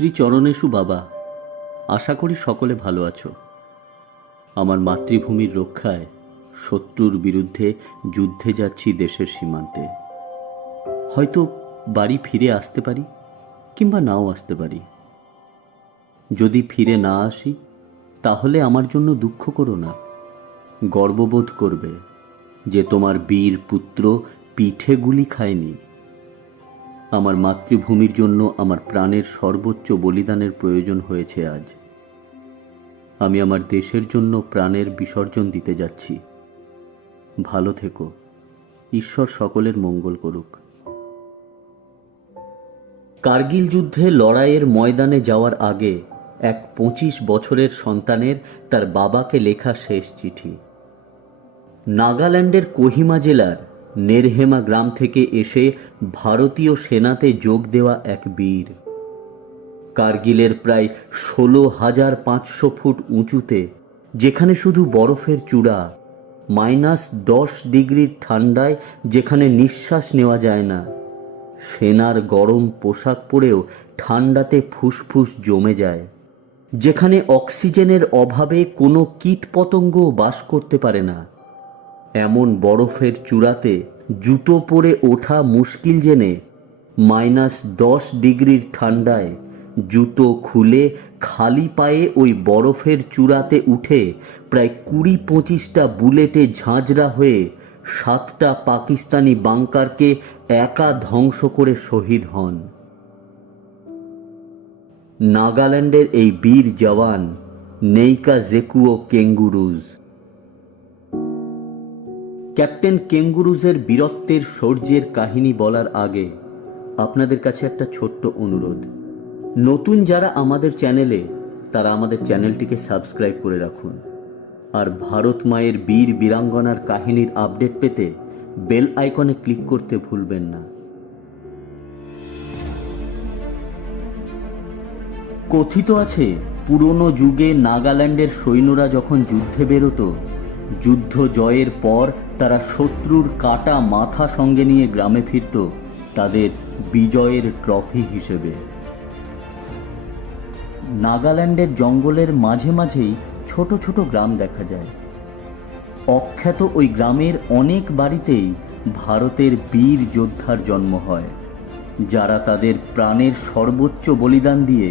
শ্রী চরণেশু বাবা, আশা করি সকলে ভালো আছো। আমার মাতৃভূমির রক্ষায় শত্রুর বিরুদ্ধে যুদ্ধে যাচ্ছি দেশের সীমান্তে। হয়তো বাড়ি ফিরে আসতে পারি কিংবা নাও আসতে পারি। যদি ফিরে না আসি তাহলে আমার জন্য দুঃখ করো না, গর্ববোধ করবে যে তোমার বীর পুত্র পিঠে গুলি খায়নি। আমার মাতৃভূমির জন্য আমার প্রাণের সর্বোচ্চ বলিদানের প্রয়োজন হয়েছে আজ। আমি আমার দেশের জন্য প্রাণের বিসর্জন দিতে যাচ্ছি। ভালো থেকো, ঈশ্বর সকলের মঙ্গল করুক। কার্গিল যুদ্ধে লড়াইয়ের ময়দানে যাওয়ার আগে এক 25 বছরের সন্তানের তার বাবাকে লেখা শেষ চিঠি। নাগাল্যান্ডের কোহিমা জেলার নেরহেমা গ্রাম থেকে এসে ভারতীয় সেনাতে যোগ দেওয়া এক বীর। কার্গিলের প্রায় 16,500 ফুট উঁচুতে, যেখানে শুধু বরফের চূড়া, -10 ডিগ্রির ঠান্ডায় যেখানে নিঃশ্বাস নেওয়া যায় না, সেনার গরম পোশাক পরেও ঠান্ডাতে ফুসফুস জমে যায়, যেখানে অক্সিজেনের অভাবে কোনো কীটপতঙ্গ বাস করতে পারে না, এমন বরফের চূড়াতে জুতো পরে ওঠা মুশকিল জেনে -10 ডিগ্রির ঠান্ডায় জুতো খুলে খালি পায়ে ওই বরফের চূড়াতে উঠে প্রায় 20-25টা বুলেটে ঝাঁঝরা হয়ে 7টা পাকিস্তানি বাংকারকে একা ধ্বংস করে শহীদ হন। নাগাল্যান্ডের এই বীর জওয়ান নেইকা জেকুও কেঙ্গুরুজ। ক্যাপ্টেন কেঙ্গুরুজের বীরত্বের শৌর্যের কাহিনী বলার আগে আপনাদের কাছে একটা ছোট্ট অনুরোধ। নতুন যারা আমাদের চ্যানেলে, তারা আমাদের চ্যানেলটিকে সাবস্ক্রাইব করে রাখুন। আর ভারত মায়ের বীর বীরাঙ্গনার কাহিনীর আপডেট পেতে বেল আইকনে ক্লিক করতে ভুলবেন না। কথিত আছে, পুরনো যুগে নাগাল্যান্ডের সৈন্যরা যখন যুদ্ধে বেরোতো, যুদ্ধ জয়ের পর তারা শত্রুর কাটা মাথা সঙ্গে নিয়ে গ্রামে ফিরত তাদের বিজয়ের ট্রফি হিসেবে। নাগাল্যান্ডের জঙ্গলের মাঝে মাঝেই ছোট ছোট গ্রাম দেখা যায়। অখ্যাত ওই গ্রামের অনেক বাড়িতেই ভারতের বীর যোদ্ধার জন্ম হয়, যারা তাদের প্রাণের সর্বোচ্চ বলিদান দিয়ে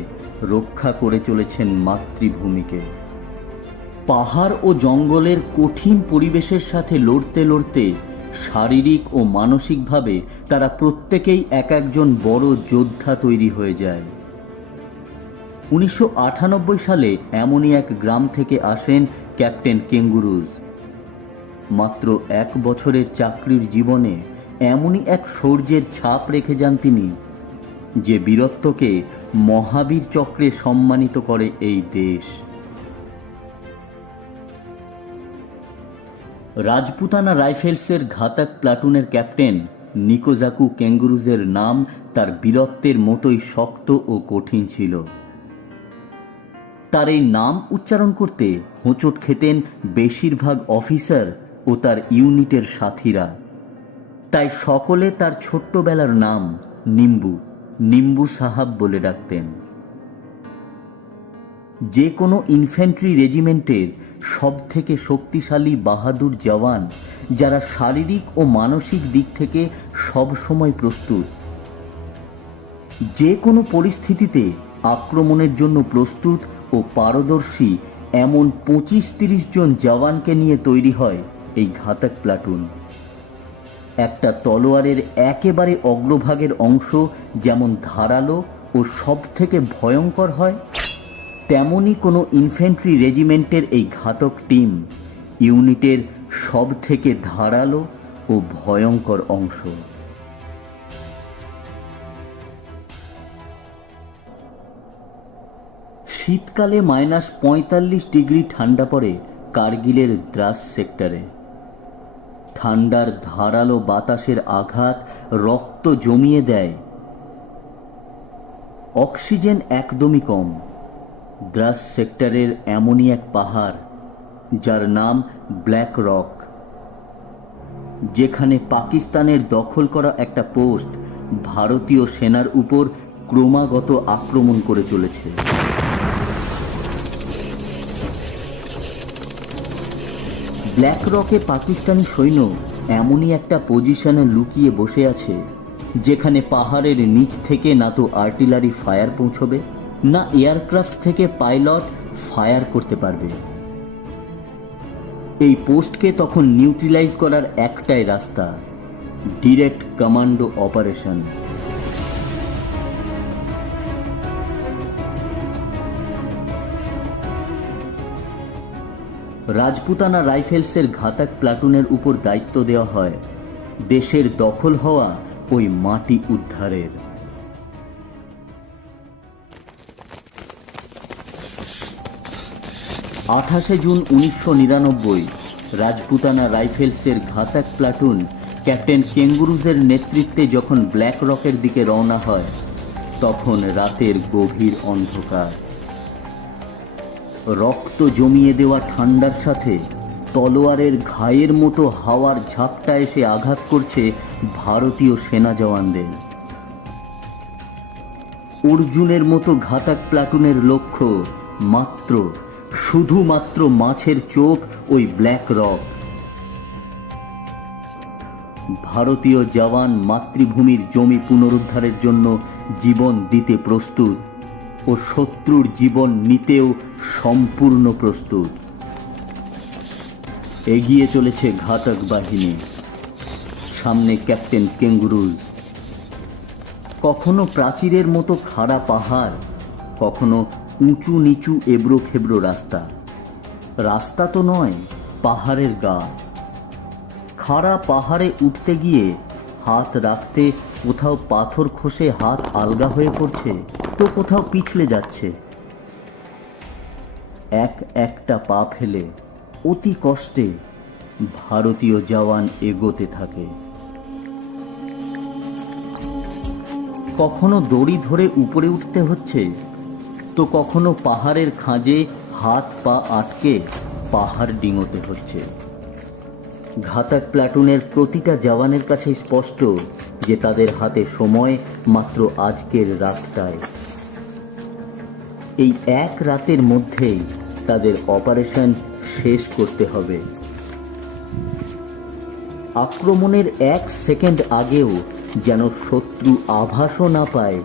রক্ষা করে চলেছেন মাতৃভূমিকে। পাহাড় ও জঙ্গলের কঠিন পরিবেশের সাথে লড়তে লড়তে শারীরিক ও মানসিকভাবে তারা প্রত্যেকেই এক একজন বড় যোদ্ধা তৈরি হয়ে যায়। 1998 সালে এমনই এক গ্রাম থেকে আসেন ক্যাপ্টেন কেঙ্গুরুজ। মাত্র 1 বছরের চাকরির জীবনে এমনই এক শৌর্যের ছাপ রেখে যান তিনি, যে বীরত্বকে মহাবীর চক্রে সম্মানিত করে এই দেশ। রাজপুতানা রাইফেলসের ঘাতক প্লাটুনের ক্যাপ্টেন নিকোজাকু কেঙ্গুরুজের নাম তার বীরত্বের মতোই শক্ত ও কঠিন ছিল। তার এই নাম উচ্চারণ করতে হোঁচট খেতেন বেশিরভাগ অফিসার ও তার ইউনিটের সাথীরা। তাই সকলে তার ছোট্টবেলার নাম নিম্বু সাহাব বলে ডাকতেন। যে কোনো ইনফ্যান্ট্রি রেজিমেন্টের সব থেকে শক্তিশালী বাহাদুর জওয়ান, যারা শারীরিক ও মানসিক দিক থেকে সব সময় প্রস্তুত। যে কোনো পরিস্থিতিতে আক্রমণের জন্য প্রস্তুত ও পারদর্শী এমন 25-30 জন জওয়ানকে নিয়ে তৈরি হয় এই ঘাতক প্লাটুন। একটা তলোয়ারের একেবারে অগ্রভাগের অংশ যেমন ধারালো ও সব থেকে ভয়ঙ্কর হয়, তেমনি কোনো ইনফ্যান্ট্রি রেজিমেন্টের এই ঘাতক টিম ইউনিটের সব থেকে ধারালো ও ভয়ঙ্কর অংশ। শীতকালে -45 ডিগ্রি ঠান্ডা পড়ে কার্গিলের দ্রাস সেক্টরে। ঠান্ডার ধারালো বাতাসের আঘাত রক্ত জমিয়ে দেয়। অক্সিজেন একদমই কম। দ্রাস সেক্টরের এমনই এক পাহাড়, যার নাম ব্ল্যাক রক, যেখানে পাকিস্তানের দখল করা একটা পোস্ট ভারতীয় সেনার উপর ক্রমাগত আক্রমণ করে চলেছে। ব্ল্যাক রকে পাকিস্তানি সৈন্য এমনই একটা পজিশনে লুকিয়ে বসে আছে যেখানে পাহাড়ের নিচ থেকে না তো আর্টিলারি ফায়ার পৌঁছবে, না এয়ারক্রাফট থেকে পাইলট ফায়ার করতে পারবে। এই পোস্টকে তখন নিউট্রিলাইজ করার একটাই রাস্তা, ডিরেক্ট কমান্ডো অপারেশন। রাজপুতানা রাইফেলসের ঘাতক প্লাটুনের উপর দায়িত্ব দেওয়া হয় দেশের দখল হওয়া ওই মাটি উদ্ধারের। 28 জুন 1999 রাজপুতানা রাইফেলসের ঘাতক প্লাটুন ক্যাপ্টেন কেঙ্গুরুজের নেতৃত্বে যখন ব্ল্যাক রকের দিকে রওনা হয় তখন রাতের গভীর অন্ধকার। রক্ত জমিয়ে দেওয়া ঠান্ডার সাথে তলোয়ারের ঘায়ের মতো হাওয়ার ঝাপটা এসে আঘাত করছে ভারতীয় সেনা জওয়ানদের। অর্জুনের মতো ঘাতক প্লাটুনের লক্ষ্য শুধুমাত্র মাছের চোখ ওই ব্ল্যাক রক। ভারতীয় জওয়ান মাতৃভূমির জমি পুনরুদ্ধারের জন্য জীবন দিতে প্রস্তুত ও শত্রুর জীবন নিতেও সম্পূর্ণ প্রস্তুত। এগিয়ে চলেছে ঘাতক বাহিনী, সামনে ক্যাপ্টেন কেঙ্গুরুজ। কখনো প্রাচীরের মতো খাড়া পাহাড়, কখনো উঁচু নিচু এবড়ো খেবড়ো রাস্তা তো নয়, পাহাড়ের গা। খাড়া পাহাড়ে উঠতে গিয়ে হাত রাখতে কোথাও পাথর খসে হাত আলগা হয়ে পড়ছে, তো কোথাও পিছলে যাচ্ছে। একটা পা ফেলে অতি কষ্টে ভারতীয় জওয়ান এগোতে থাকে। কখনো দড়ি ধরে উপরে উঠতে হচ্ছে, তো কখনো পাহাড়ের খাঁজে হাত পা আটকে পাহাড় ডিঙোতে হচ্ছে। ঘাতক প্লাটুনের প্রতিটা জওয়ানের কাছে স্পষ্ট যে তাদের হাতে সময় মাত্র আজকের রাতটায়। এই এক রাতের মধ্যেই তাদের অপারেশন শেষ করতে হবে। আক্রমণের 1 সেকেন্ড আগেও যেন শত্রু আভাসও না পায়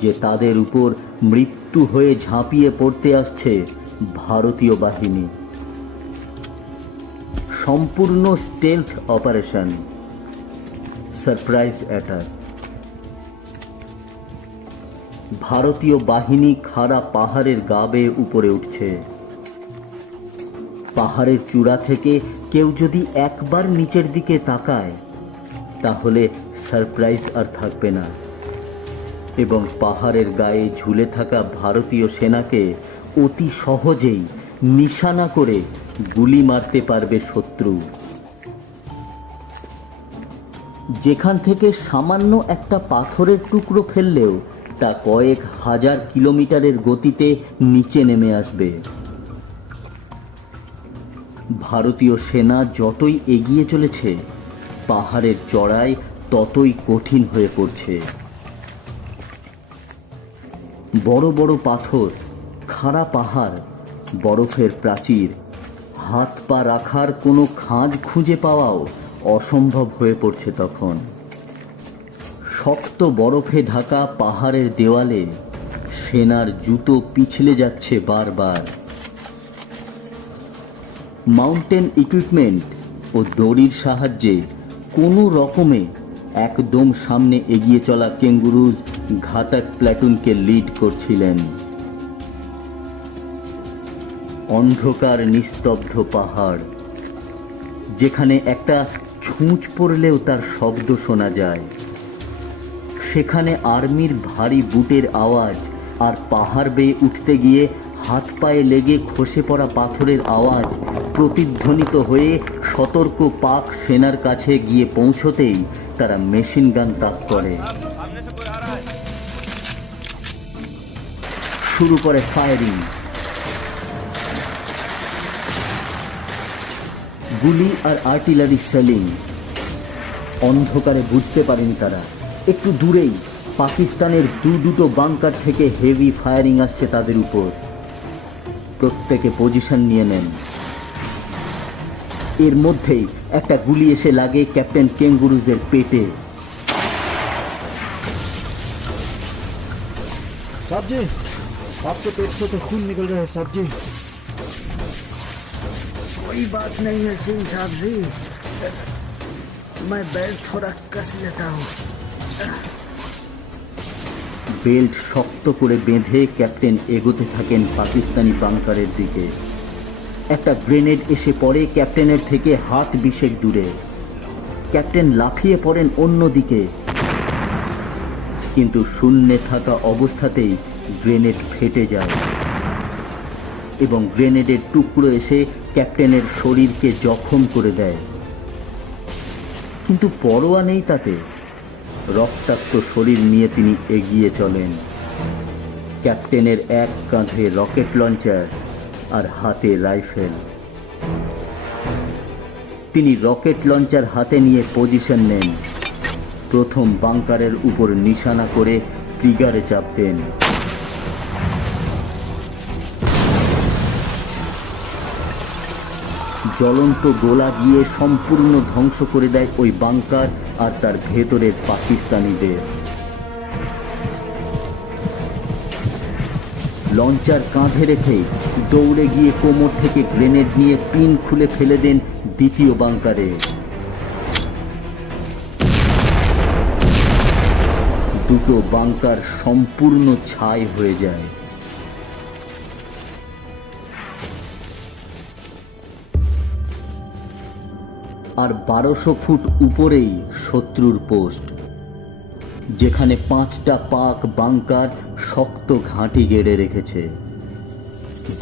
যে তাদের উপর মৃত্যু হয়ে ঝাঁপিয়ে পড়তে আসছে ভারতীয় বাহিনী। সম্পূর্ণ স্টেলথ অপারেশন, সারপ্রাইজ অ্যাটাক। ভারতীয় বাহিনী খাড়া পাহাড়ের গা বেয়ে উপরে উঠছে। পাহাড়ের চূড়া থেকে কেউ যদি একবার নিচের দিকে তাকায় তাহলে সারপ্রাইজ আর থাকবে না, এবং পাহাড়ের গায়ে ঝুলে থাকা ভারতীয় সেনাকে অতি সহজেই নিশানা করে গুলি মারতে পারবে শত্রু। যেখান থেকে সামান্য একটা পাথরের টুকরো ফেললেও তা কয়েক হাজার কিলোমিটারের গতিতে নিচে নেমে আসবে। ভারতীয় সেনা যতই এগিয়ে চলেছে পাহাড়ের চড়াই ততই কঠিন হয়ে পড়ছে। বড় বড় পাথর, খাড়া পাহাড়, বরফের প্রাচীর, হাত পা রাখার কোনো খাঁজ খুঁজে পাওয়াও অসম্ভব হয়ে পড়ছে তখন। শক্ত বরফে ঢাকা পাহাড়ের দেওয়ালে সেনার জুতো পিছলে যাচ্ছে বারবার। মাউন্টেন ইকুইপমেন্ট ও দড়ির সাহায্যে কোনো রকমে একদম সামনে এগিয়ে চলা কেঙ্গুরুজ ঘাতক প্লাটুনকে লিড করছিলেন। অন্ধকার নিস্তব্ধ পাহাড়, যেখানে একটা ছুঁচ পড়লেও তার শব্দ শোনা যায়, সেখানে আর্মির ভারী বুটের আওয়াজ আর পাহাড় বেয়ে উঠতে গিয়ে হাত পায়ে লেগে খসে পড়া পাথরের আওয়াজ প্রতিধ্বনিত হয়ে সতর্ক পাক সেনার কাছে গিয়ে পৌঁছতেই তারা মেশিন গান তাক করে। শুরু করে ফায়ারিং। গুলি আর আর্টিলারি সেলিং। অন্ধকারে বুঝতে পারেনি তারা একটু দূরেই পাকিস্তানের দুটো বাংকার থেকে হেভি ফায়ারিং আসছে তাদের উপর। প্রত্যেকে পজিশন নিয়ে নেন। এর মধ্যেই একটা গুলি এসে লাগে ক্যাপ্টেন কেঙ্গুরুজের পেটে। साहब जी, आपके पेट से तो खून निकल रहा है साहब जी। कोई बात नहीं है सिंह साहब जी, मैं बेल्ट थोड़ा कस लेता हूँ। বেল্ট শক্ত করে বেঁধে ক্যাপ্টেন এগোতে থাকেন পাকিস্তানি বাংকারের দিকে। একটা গ্রেনেড এসে পড়ে ক্যাপ্টেনের থেকে হাত 20 দূরে। ক্যাপ্টেন লাফিয়ে পড়েন অন্যদিকে, কিন্তু শূন্যে থাকা অবস্থাতেই গ্রেনেড ফেটে যায় এবং গ্রেনেডের টুকরো এসে ক্যাপ্টেনের শরীরকে জখম করে দেয়। কিন্তু পরোয়া নেই তাতে। রক্তাক্ত শরীর নিয়ে তিনি এগিয়ে চলেন। ক্যাপ্টেনের এক কাঁধে রকেট লঞ্চার আর হাতে রাইফেল। তিনি রকেট লঞ্চার হাতে নিয়ে পজিশন নেন। প্রথম বাংকারের উপর নিশানা করে ট্রিগারে চাপ দেন। জ্বলন্ত গোলা দিয়ে সম্পূর্ণ ধ্বংস করে দেয় ওই বাংকার আর তার ভেতরের পাকিস্তানিদের। লঞ্চার কাঁধে রেখে দৌড়ে গিয়ে কোমর থেকে গ্রেনেড নিয়ে পিন খুলে ফেলে দেন দ্বিতীয় বাংকারে। দুটো বাংকার সম্পূর্ণ ছাই হয়ে যায়। আর 1200 ফুট উপরেই শত্রুর পোস্ট, যেখানে 5টা পাক বাংকার শক্ত ঘাঁটি গেড়ে রেখেছে।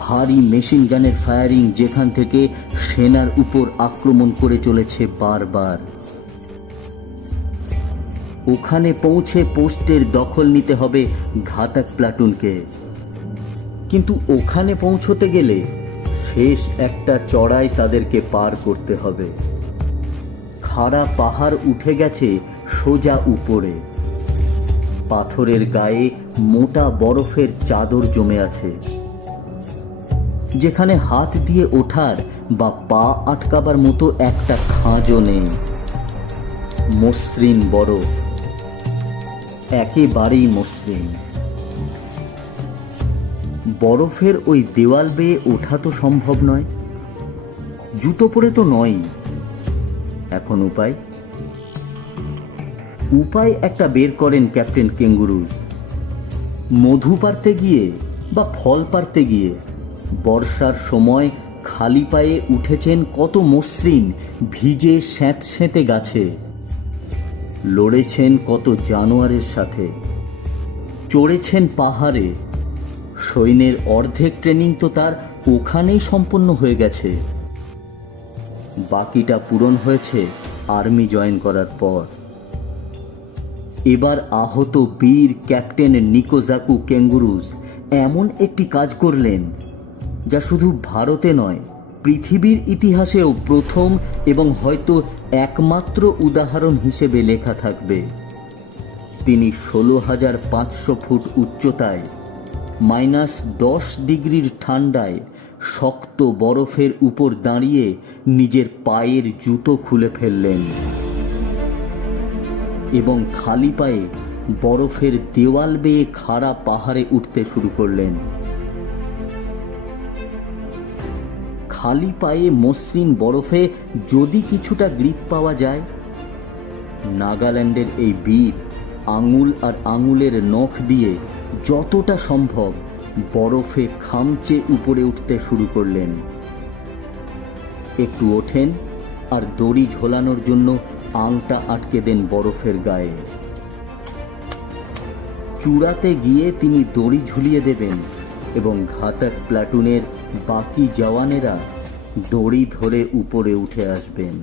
ভারী মেশিন গানের ফায়ারিং যেখান থেকে সেনার উপর আক্রমণ করে চলেছে বারবার। ওখানে পৌঁছে পোস্টের দখল নিতে হবে ঘাতক প্লাটুনকে। কিন্তু ওখানে পৌঁছতে গেলে শেষ একটা চড়াই তাদেরকে পার করতে হবে। খাড়া পাহাড় উঠে গেছে সোজা উপরে। পাথরের গায়ে মোটা বরফের চাদর জমে আছে, যেখানে হাত দিয়ে ওঠার বা পা আটকাবার মতো একটা খাঁজও নেই। মসৃণ বরফ, একেবারেই মসৃণ। বরফের ওই দেওয়াল বেয়ে ওঠা তো সম্ভব নয়, জুতো পরে তো নয়। এখন উপায় একটা বের করেন ক্যাপ্টেন কেঙ্গুরুজ। মধু পাড়তে গিয়ে বা ফল পাড়তে গিয়ে বর্ষার সময় খালি পায়ে উঠেছেন কত মসৃণ ভিজে স্যাঁতস্যাঁতে গাছে। লড়েছেন কত জানোয়ারের সাথে, চড়েছেন পাহাড়ে। সৈন্যের অর্ধেক ট্রেনিং তো তার ওখানেই সম্পন্ন হয়ে গেছে। বাকিটা পূরণ হয়েছে আর্মি জয়েন করার পর। এবার আহত বীর ক্যাপ্টেন নিকোজাকু কেঙ্গুরুজ এমন একটি কাজ করলেন যা শুধু ভারতে নয়, পৃথিবীর ইতিহাসেও প্রথম এবং হয়তো একমাত্র উদাহরণ হিসেবে লেখা থাকবে। তিনি 16,500 ফুট উচ্চতায় -10 ডিগ্রির ঠান্ডায় শক্ত বরফের উপর দাঁড়িয়ে নিজের পায়ের জুতো খুলে ফেললেন এবং খালি পায়ে বরফের দেওয়াল বেয়ে খাড়া পাহাড়ে উঠতে শুরু করলেন। খালি পায়ে মসৃণ বরফে যদি কিছুটা গ্রিপ পাওয়া যায়, নাগাল্যান্ডের এই বীর আঙুল আর আঙুলের নখ দিয়ে যতটা সম্ভব বরফে খামচে উপরে উঠতে শুরু করলেন। একটু ওঠেন আর দড়ি ঝোলানোর জন্য আংটা আটকে দেন বরফের গায়ে। চূড়াতে গিয়ে তিনি দড়ি ঝুলিয়ে দেবেন এবং ঘাতক প্লাটুনের বাকি জওয়ানেরা দড়ি ধরে উপরে উঠে আসবেন।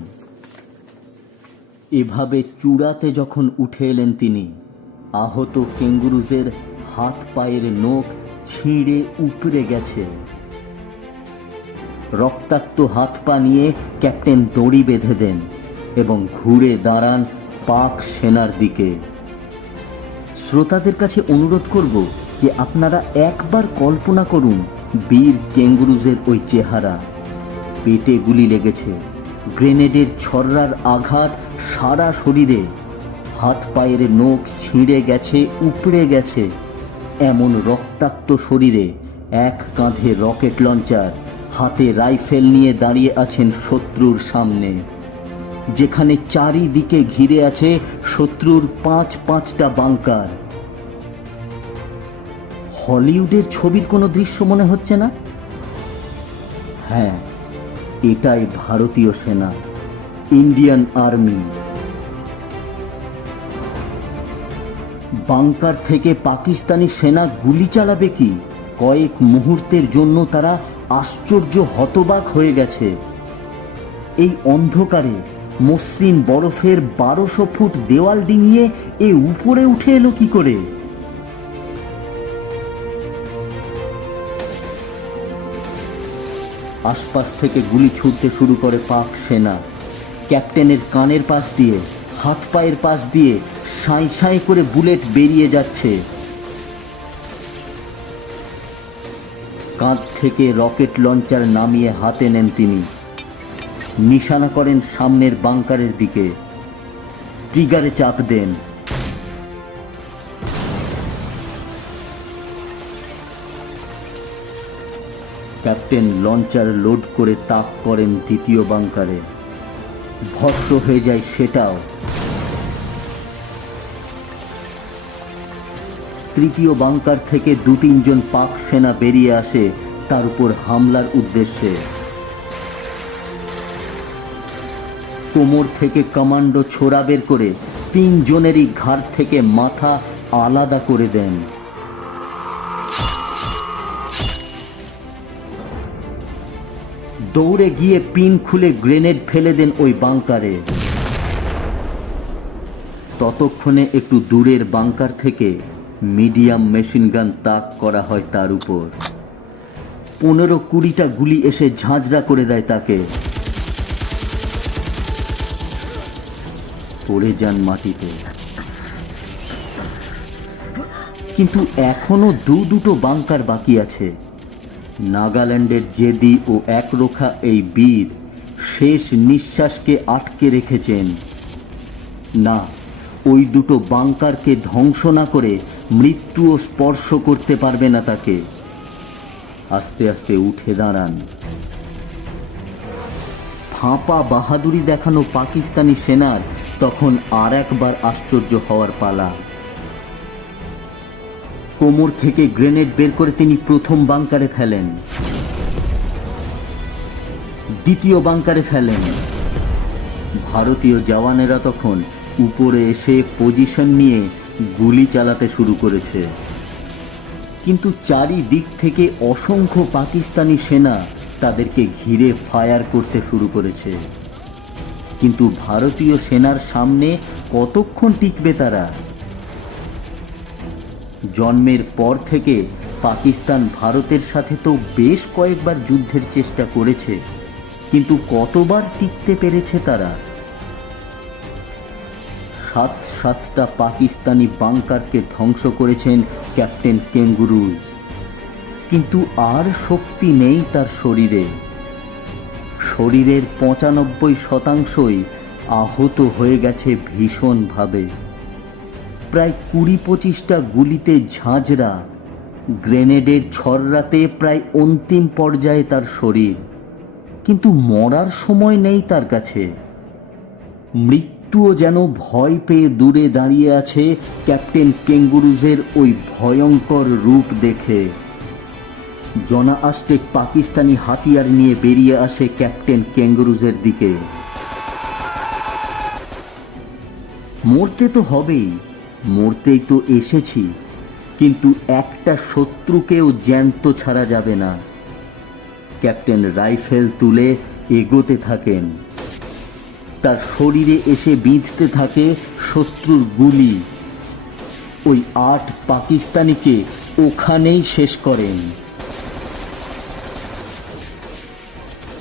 এভাবে চূড়াতে যখন উঠে এলেন তিনি, আহত কেঙ্গুরুজের হাত পায়ের নখ ছিঁড়ে উপড়ে গেছে। রক্তাক্ত হাত পা নিয়ে ক্যাপ্টেন দড়ি বেঁধে দেন এবং ঘুরে দাঁড়ান পাক সেনার দিকে। শ্রোতাদের কাছে অনুরোধ করব যে আপনারা একবার কল্পনা করুন বীর কেঙ্গুরুজের ওই চেহারা। পেটে গুলি লেগেছে, গ্রেনেডের ছররার আঘাত সারা শরীরে, হাত পায়ের নখ ছিঁড়ে গেছে, উপড়ে গেছে। এমন রক্তাক্ত শরীরে এক কাঁধে রকেট লঞ্চার, হাতে রাইফেল নিয়ে দাঁড়িয়ে আছেন শত্রুর সামনে, যেখানে চারিদিকে ঘিরে আছে শত্রুর 5-5টা বাংকার। হলিউডের ছবির কোনো দৃশ্য মনে হচ্ছে না? হ্যাঁ, এটাই ভারতীয় সেনা, ইন্ডিয়ান আর্মি। বাংকার থেকে পাকিস্তানি সেনা গুলি চালাবে কি? কয়েক মুহূর্তের জন্য তারা আশ্চর্য হতবাক হয়ে গেছে। এই অন্ধকারে মসৃণ বরফের 1200 ফুট দেওয়াল ডিঙিয়ে এ উপরে উঠে এলো কি করে? আশপাশ থেকে গুলি ছুটতে শুরু করে পাক সেনা। ক্যাপ্টেনের কানের পাশ দিয়ে, হাত পায়ের পাশ দিয়ে সাঁই সাঁই করে বুলেট বেরিয়ে যাচ্ছে। কাঁধ থেকে রকেট লঞ্চার নামিয়ে হাতে নেন তিনি, নিশানা করেন সামনের বাংকারের দিকে, ট্রিগারে চাপ দেন। ক্যাপ্টেন লঞ্চার লোড করে তাক করেন দ্বিতীয় বাংকারে। ভস্ম হয়ে যায় সেটাও। তৃতীয় বাংকার থেকে 2-3 জন পাক সেনা বেরিয়ে আসে তার উপর হামলার উদ্দেশ্যে। কোমর থেকে কমান্ডো ছোরা বের করে 3 জনেরই ঘাড় থেকে মাথা আলাদা করে দেন। দৌড়ে গিয়ে পিন খুলে গ্রেনেড ফেলে দেন ওই বাংকারে। ততক্ষণে একটু দূরের বাংকার থেকে মিডিয়াম মেশিন গান তাক করা হয় তার উপর। 15-20টা গুলি এসে ঝাঁঝরা করে দেয় তাকে। পড়ে যান মাটিতে। কিন্তু এখনো দুটো বাংকার বাকি আছে। নাগাল্যান্ডের জেদি ও একরোখা এই বীর শেষ নিঃশ্বাসকে আটকে রেখেছেন। না, ওই দুটো বাংকারকে ধ্বংস না করে মৃত্যুও স্পর্শ করতে পারবে না তাকে। আস্তে আস্তে উঠে দাঁড়ান। ফাঁপা বাহাদুরি দেখানো পাকিস্তানি সেনার তখন আর একবার আশ্চর্য হওয়ার পালা। কোমর থেকে গ্রেনেড বের করে তিনি প্রথম বাংকারে ফেলেন, দ্বিতীয় বাংকারে ফেলেন। ভারতীয় জওয়ানেরা তখন উপরে এসে পজিশন নিয়ে গুলি চালাতে শুরু করেছে। কিন্তু চারিদিক থেকে অসংখ্য পাকিস্তানি সেনা তাদেরকে ঘিরে ফায়ার করতে শুরু করেছে। কিন্তু ভারতীয় সেনার সামনে কতক্ষণ টিকবে তারা? জন্মের পর থেকে পাকিস্তান ভারতের সাথে তো বেশ কয়েকবার যুদ্ধের চেষ্টা করেছে, কিন্তু কতবার টিকতে পেরেছে তারা? 7টা পাকিস্তানি বাংকারকে ধ্বংস করেছেন ক্যাপ্টেন কেঙ্গুরুজ, কিন্তু আর শক্তি নেই তার শরীরে। শরীরের 95% আহত হয়ে গেছে ভীষণভাবে। প্রায় 20-25টা গুলিতে ঝাঁঝরা, গ্রেনেডের ছররাতে প্রায় অন্তিম পর্যায়ে তার শরীর, কিন্তু মরার সময় নেই তার কাছে। মৃত্যুও যেন ভয় পেয়ে দূরে দাঁড়িয়ে আছে ক্যাপ্টেন কেঙ্গুরুজের ওই ভয়ঙ্কর রূপ দেখে। জনা আষ্টেক পাকিস্তানি হাতিয়ার নিয়ে বেরিয়ে আসে ক্যাপ্টেন কেঙ্গুরুজের দিকে। মরতে তো হবেই, মরতেই তো এসেছি, কিন্তু একটা শত্রুকেও জ্যান্ত ছাড়া যাবে না। ক্যাপ্টেন রাইফেল তুলে এগোতে থাকেন। তার শরীরে এসে বিঁধতে থাকে শত্রুর গুলি। ওই 8 পাকিস্তানিকে ওখানেই শেষ করেন।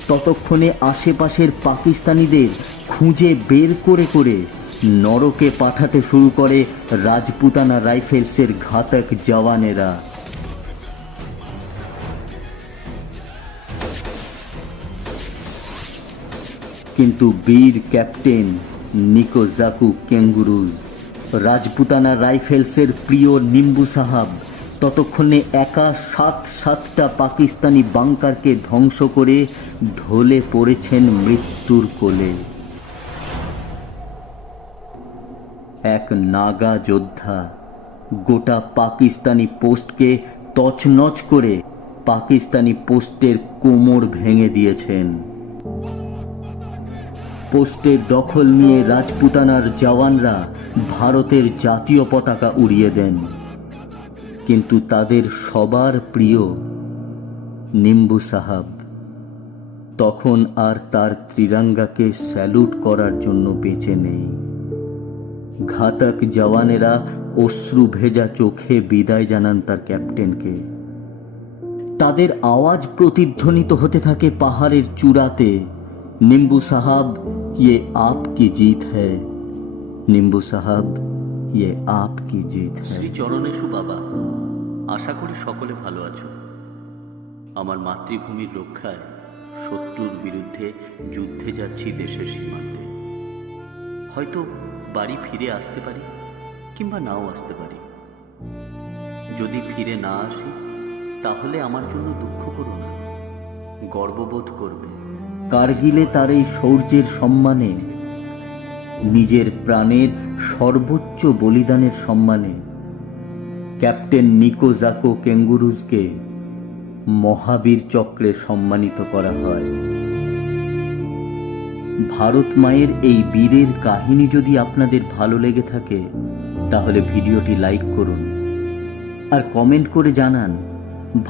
ততক্ষণে আশেপাশের পাকিস্তানিদের খুঁজে বের করে করে নরকে পাঠাতে শুরু করে রাজপুতানা রাইফেলসের ঘাতক জওয়ানেরা। কিন্তু বীর ক্যাপ্টেন নিকোজাকু কেঙ্গুরুজ, রাজপুতানা রাইফেলসের প্রিয় নিম্বু সাহাব ততক্ষণে একা 7টা পাকিস্তানি বাংকারকে ধ্বংস করে ঢলে পড়েছেন মৃত্যুর কোলে। এক নাগা যোদ্ধা গোটা পাকিস্তানি পোস্টকে তছনছ করে পাকিস্তানি পোস্টের কোমর ভেঙে দিয়েছেন। পোস্টের দখল নিয়ে রাজপুতানার জওয়ানরা ভারতের জাতীয় পতাকা উড়িয়ে দেন, কিন্তু তাদের সবার প্রিয় নিম্বু সাহাব তখন আর তার ত্রিরঙ্গাকে স্যালুট করার জন্য বেঁচে নেই। ঘাতক জওয়ানেরা অশ্রু ভেজা চোখে বিদায় জানান তার ক্যাপ্টেনকে। তাদের আওয়াজ প্রতিধ্বনিত হতে থাকে পাহাড়ের চূড়াতে, নিম্বু সাহাব ये आपकी जीत है, নিম্বু সাহাব ये आपकी जीत है। শ্রী চরণেশু বাবা, আশা করি সকলে ভালো আছো। আমার মাতৃভূমির রক্ষায় শত্রুর বিরুদ্ধে যুদ্ধে যাচ্ছি দেশের সীমান্তে। হয়তো বাড়ি ফিরে আসতে পারি কিংবা নাও আসতে পারি। যদি ফিরে না আসি তাহলে আমার জন্য দুঃখ করো না, গর্ববোধ করবে। কারগিলে তার এই শৌর্যের সম্মানে, নিজের প্রাণের সর্বোচ্চ বলিদানের সম্মানে ক্যাপ্টেন নিকোজাকো কেঙ্গুরুজকে মহাবীর চক্রে সম্মানিত করা হয়। ভারত মায়ের এই বীরের কাহিনী যদি আপনাদের ভালো লেগে থাকে তাহলে ভিডিওটি লাইক করুন আর কমেন্ট করে জানান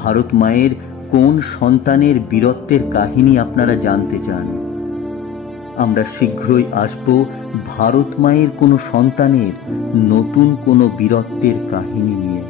ভারত মায়ের কোন সন্তানের বীরত্বের কাহিনী আপনারা জানতে চান। আমরা শীঘ্রই আসব ভারত মায়ের কোনো সন্তানের নতুন কোনো বীরত্বের কাহিনী নিয়ে।